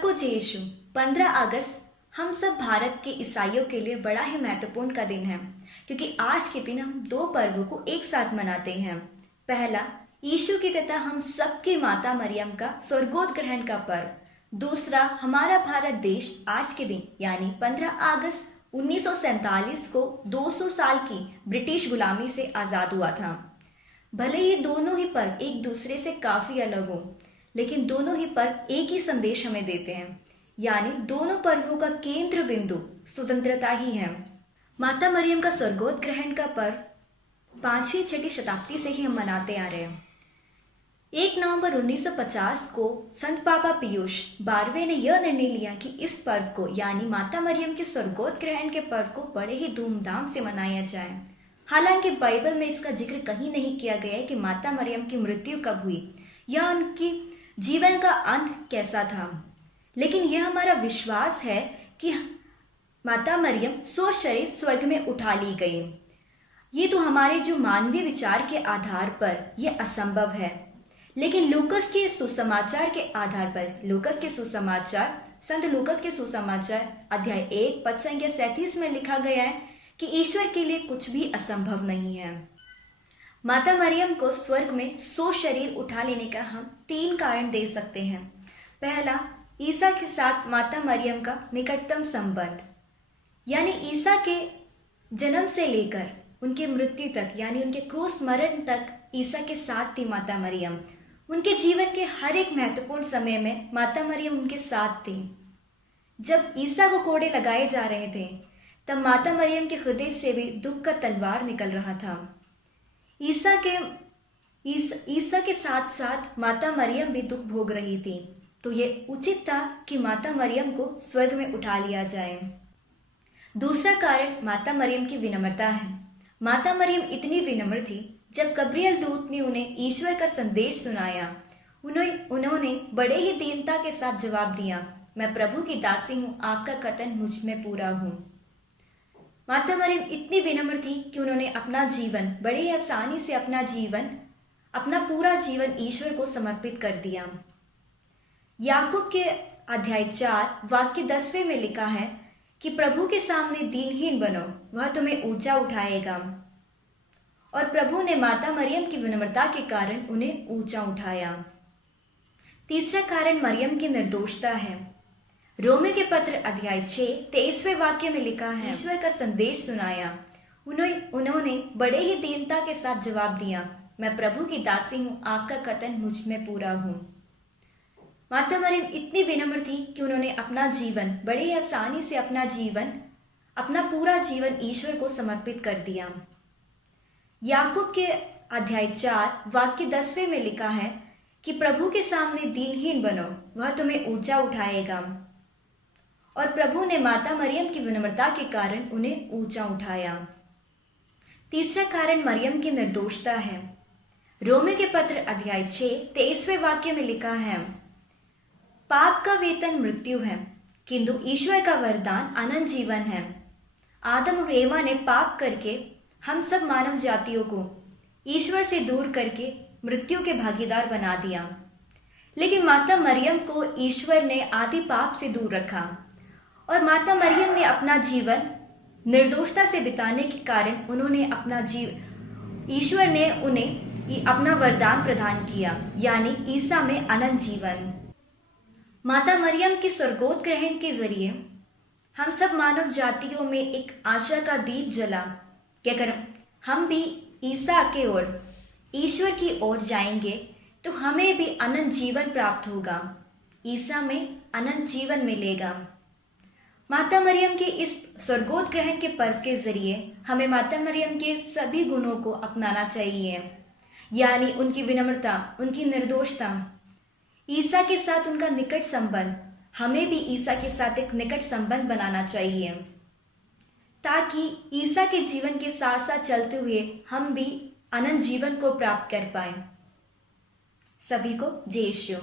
सबको जय यीशु। 15 अगस्त हम सब भारत के ईसाइयों के लिए बड़ा ही महत्वपूर्ण का दिन है, क्योंकि आज के दिन हम दो पर्वों को एक साथ मनाते हैं। पहला, यीशु की तथा हम सबकी माता मरियम का स्वर्गोत्ग्रहण का पर्व। दूसरा, हमारा भारत देश आज के दिन यानी 15 अगस्त 1947 को 200 साल की ब्रिटिश गुलामी से आज़ाद हुआ था। भले ही दोनों ही पर्व एक दूसरे से काफ़ी अलग हों, लेकिन दोनों ही पर्व एक ही संदेश हमें देते हैं, यानी दोनों पर्वों का केंद्र बिंदु स्वतंत्रता ही है। माता मरियम का स्वर्गोत्ग्रहण का पर्व 5वीं-6वीं शताब्दी से ही हम मनाते आ रहे हैं। 1 नवंबर 1950 को संत पापा पियूष 12वें ने यह निर्णय लिया कि इस पर्व को यानी माता मरियम के स्वर्गोत्ग्रहण के पर्व को बड़े ही धूमधाम से मनाया जाए। हालांकि बाइबल में इसका जिक्र कहीं नहीं किया गया है कि माता मरियम की मृत्यु कब हुई या उनकी जीवन का अंत कैसा था, लेकिन यह हमारा विश्वास है कि माता मरियम स्वशरीर स्वर्ग में उठा ली गई। ये तो हमारे जो मानवीय विचार के आधार पर यह असंभव है, लेकिन लूकस के सुसमाचार के आधार पर संत लूकस के सुसमाचार अध्याय 1 पद संख्या 37 में लिखा गया है कि ईश्वर के लिए कुछ भी असंभव नहीं है। माता मरियम को स्वर्ग में स्वशरीर उठा लेने का हम 3 कारण दे सकते हैं। पहला, ईसा के साथ माता मरियम का निकटतम संबंध, यानी ईसा के जन्म से लेकर उनके मृत्यु तक यानी उनके क्रूस मरण तक ईसा के साथ थी माता मरियम। उनके जीवन के हर एक महत्वपूर्ण समय में माता मरियम उनके साथ थी। जब ईसा को कोड़े लगाए जा रहे थे तब माता मरियम के हृदय से भी दुख का तलवार निकल रहा था। ईसा के साथ साथ माता मरियम भी दुख भोग रही थी, तो ये उचित था कि माता मरियम को स्वर्ग में उठा लिया जाए। दूसरा कारण माता मरियम की विनम्रता है। माता मरियम इतनी विनम्र थी, जब गब्रियल दूत ने उन्हें ईश्वर का संदेश सुनाया, उन्होंने बड़े ही दीनता के साथ जवाब दिया, मैं प्रभु की दासी हूँ, आपका कथन मुझ में पूरा हूँ। माता मरियम इतनी विनम्र थी कि उन्होंने अपना जीवन बड़े ही आसानी से अपना पूरा जीवन ईश्वर को समर्पित कर दिया। याकूब के अध्याय 4 वाक्य 10वें में लिखा है कि प्रभु के सामने दीनहीन बनो, वह तुम्हें ऊंचा उठाएगा। और प्रभु ने माता मरियम की विनम्रता के कारण उन्हें ऊंचा उठाया। तीसरा कारण मरियम की निर्दोषता है। रोमियो के पत्र अध्याय 6 23वें वाक्य में लिखा है, ईश्वर का संदेश सुनाया, उन्होंने बड़े ही दीनता के साथ जवाब दिया, मैं प्रभु की दासी हूँ, आपका कथन मुझ में पूरा हूँ। माता मरियम इतनी विनम्र थी कि उन्होंने अपना जीवन बड़े ही आसानी से अपना पूरा जीवन ईश्वर को समर्पित कर दिया। याकूब के अध्याय 4 वाक्य 10वें में लिखा है कि प्रभु के सामने दीनहीन बनो, वह तुम्हें ऊंचा उठाएगा। और प्रभु ने माता मरियम की विनम्रता के कारण उन्हें ऊंचा उठाया। तीसरा कारण मरियम की निर्दोषता है। रोमियो के पत्र अध्याय 6 23वें वाक्य में लिखा है, पाप का वेतन मृत्यु है, किंतु ईश्वर का वरदान अनंत जीवन है। आदम और एवा ने पाप करके हम सब मानव जातियों को ईश्वर से दूर करके मृत्यु के भागीदार बना दिया, लेकिन माता मरियम को ईश्वर ने आदि पाप से दूर रखा और माता मरियम ने अपना जीवन निर्दोषता से बिताने के कारण ईश्वर ने उन्हें अपना वरदान प्रदान किया, यानी ईसा में अनंत जीवन। माता मरियम के स्वर्गोत्ग्रहण के जरिए हम सब मानव जातियों में एक आशा का दीप जला कि अगर हम भी ईसा के ओर ईश्वर की ओर जाएंगे तो हमें भी अनंत जीवन प्राप्त होगा, ईसा में अनंत जीवन मिलेगा। माता मरियम के इस स्वर्गोत्ग्रहण के पर्व के जरिए हमें माता मरियम के सभी गुणों को अपनाना चाहिए, यानी उनकी विनम्रता, उनकी निर्दोषता, ईसा के साथ उनका निकट संबंध। हमें भी ईसा के साथ एक निकट संबंध बनाना चाहिए, ताकि ईसा के जीवन के साथ साथ चलते हुए हम भी अनंत जीवन को प्राप्त कर पाएं। सभी को जय यीशु।